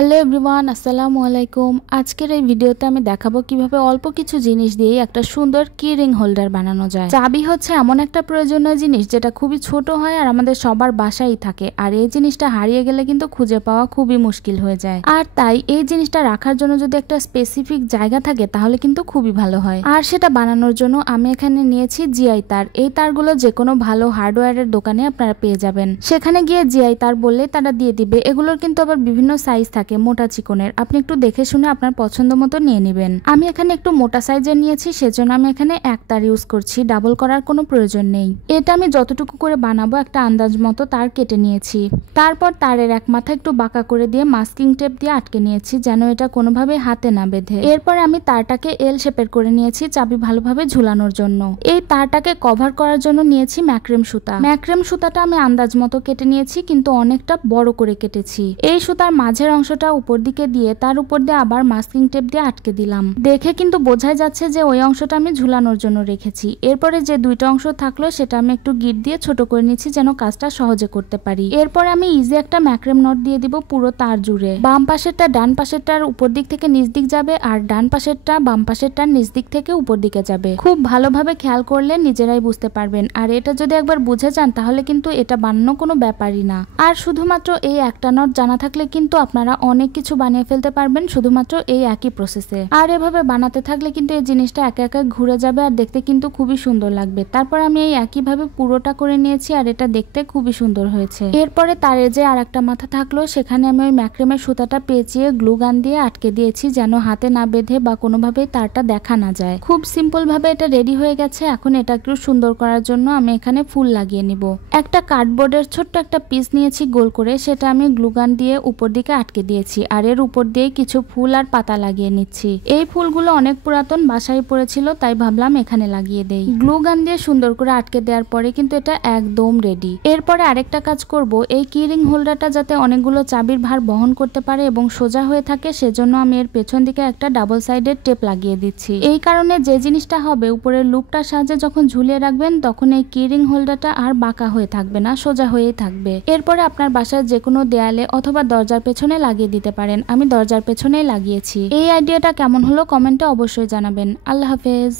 Hello everyone, আসসালামু আলাইকুম। আজকের এই ভিডিওতে আমি দেখাবো কিভাবে অল্প কিছু জিনিস দিয়ে একটা সুন্দর কি রিং হোল্ডার বানানো যায়। চাবি হচ্ছে এমন একটা প্রয়োজনীয় জিনিস যেটা খুবই ছোট হয় আর আমাদের সবার বাসায় থাকে, আর এই জিনিসটা হারিয়ে গেলে কিন্তু খুঁজে পাওয়া খুবই মুশকিল হয়ে যায়। আর তাই এই জিনিসটা রাখার জন্য যদি একটা স্পেসিফিক জায়গা থাকে তাহলে কিন্তু খুবই ভালো হয়। আর সেটা বানানোর জন্য আমি এখানে নিয়েছি জিআই তার। এই তারগুলো যে কোনো ভালো হার্ডওয়্যারের দোকানে আপনারা পেয়ে যাবেন। সেখানে গিয়ে জিআই তার বললে তারা দিয়ে দিবে। এগুলোর কিন্তু আবার বিভিন্ন সাইজ থাকে, মোটা চিকনের। আপনি একটু দেখে শুনে আপনার পছন্দ মতো নিয়ে নেবেন। আমি এখানে একটু মোটা সাইজের নিয়েছি, সেজন্য আমি এখানে এক তার ইউজ করছি, ডাবল করার কোনো প্রয়োজন নেই। এটা আমি যতটুকু করে বানাবো একটা আন্দাজ মতো তার কেটে নিয়েছি। তারপর তারের এক মাথা একটু বাঁকা করে দিয়ে মাস্কিং টেপ দিয়ে আটকে নিয়েছি, যেন এটা কোনোভাবে হাতে না বেঁধে। এরপর আমি তারটাকে এল শেপের করে নিয়েছি চাবি ভালোভাবে ঝুলানোর জন্য। এই তারটাকে কভার করার জন্য নিয়েছি ম্যাক্রেম সুতা। ম্যাক্রেম সুতাটা আমি আন্দাজ মতো কেটে নিয়েছি, কিন্তু অনেকটা বড় করে কেটেছি। এই সুতার মাঝের অংশটা উপর দিকে দিয়ে তার উপর দিয়ে আবার মাস্কিং টেপ দিয়ে আটকে দিলাম। দেখে কিন্তু বোঝাই যাচ্ছে যে ওই অংশটা আমি ঝুলানোর জন্য রেখেছি। এরপরে যে দুইটা অংশ থাকলো সেটা আমি একটু গিট দিয়ে ছোট করে নিচ্ছি, যেন কাজটা সহজে করতে পারি। এরপরে আমি ইজি একটা ম্যাক্রেম নট দিয়ে দিব পুরো তার জুড়ে। বাম পাশেরটা ডান পাশেরটার উপর দিক থেকে নিচ দিক যাবে, আর ডান পাশেরটা বাম পাশেরটার নিচ দিক থেকে উপর দিকে যাবে। খুব ভালোভাবে খেয়াল করলে নিজেরাই বুঝতে পারবেন। আর এটা যদি একবার বুঝে যান তাহলে কিন্তু এটা বানানো কোনো ব্যাপারই না। আর শুধুমাত্র এই একটা নট জানা থাকলে কিন্তু আপনারা অনেক কিছু বানিয়ে ফেলতে পারবেন শুধুমাত্র এই একই প্রসেসে। আর এভাবে বানাতে থাকলে কিন্তু এই জিনিসটা একে একে ঘুরে যাবে আর দেখতে কিন্তু খুবই সুন্দর লাগবে। তারপর আমি এই একইভাবে পুরোটা করে নিয়েছি, আর এটা দেখতে খুবই সুন্দর হয়েছে। এরপরে তারে যে আর একটা মাথা থাকলো সেখানে আমি ওই ম্যাক্রেমের সুতাটা পেঁচিয়ে গ্লু গান দিয়ে আটকে দিয়েছি, যেন হাতে না বেঁধে বা কোনোভাবেই তারটা দেখা না যায়। খুব সিম্পল ভাবে এটা রেডি হয়ে গেছে। এখন এটা একটু সুন্দর করার জন্য আমি এখানে ফুল লাগিয়ে নিব। একটা কার্ডবোর্ডের ছোট্ট একটা পিস নিয়েছি গোল করে, সেটা আমি গ্লু গান দিয়ে উপর দিকে আটকে দিয়েছি, আর এর উপর দিয়ে কিছু ফুল আর পাতা লাগিয়ে নিচ্ছি। এই ফুলগুলো অনেক পুরাতন, বাসায় পড়েছিল, তাই ভাবলাম এখানে লাগিয়ে দেই। গ্লু গান দিয়ে সুন্দর করে আটকে দেওয়ার পরে কিন্তু এটা একদম রেডি। এরপরে আরেকটা কাজ করব, এই কি রিং হোল্ডারটা যাতে অনেকগুলো চাবির ভার বহন করতে পারে এবং সোজা হয়ে থাকে, সেজন্য আমি এর পেছন দিকে একটা ডাবল সাইডের টেপ লাগিয়ে দিচ্ছি। এই কারণে যে জিনিসটা হবে, উপরের লুপটার সাহায্যে যখন ঝুলিয়ে রাখবেন তখন এই কি রিং হোল্ডারটা আর বাঁকা হয়ে থাকবে না, সোজা হয়েই থাকবে। এরপরে আপনার বাসার যে কোনো দেয়ালে অথবা দরজার পেছনে লাগিয়ে দিতে পারেন। আমি দরজার পেছনেই লাগিয়েছি। এই আইডিয়াটা কেমন হলো কমেন্টে অবশ্যই জানাবেন। আল্লাহ হাফেজ।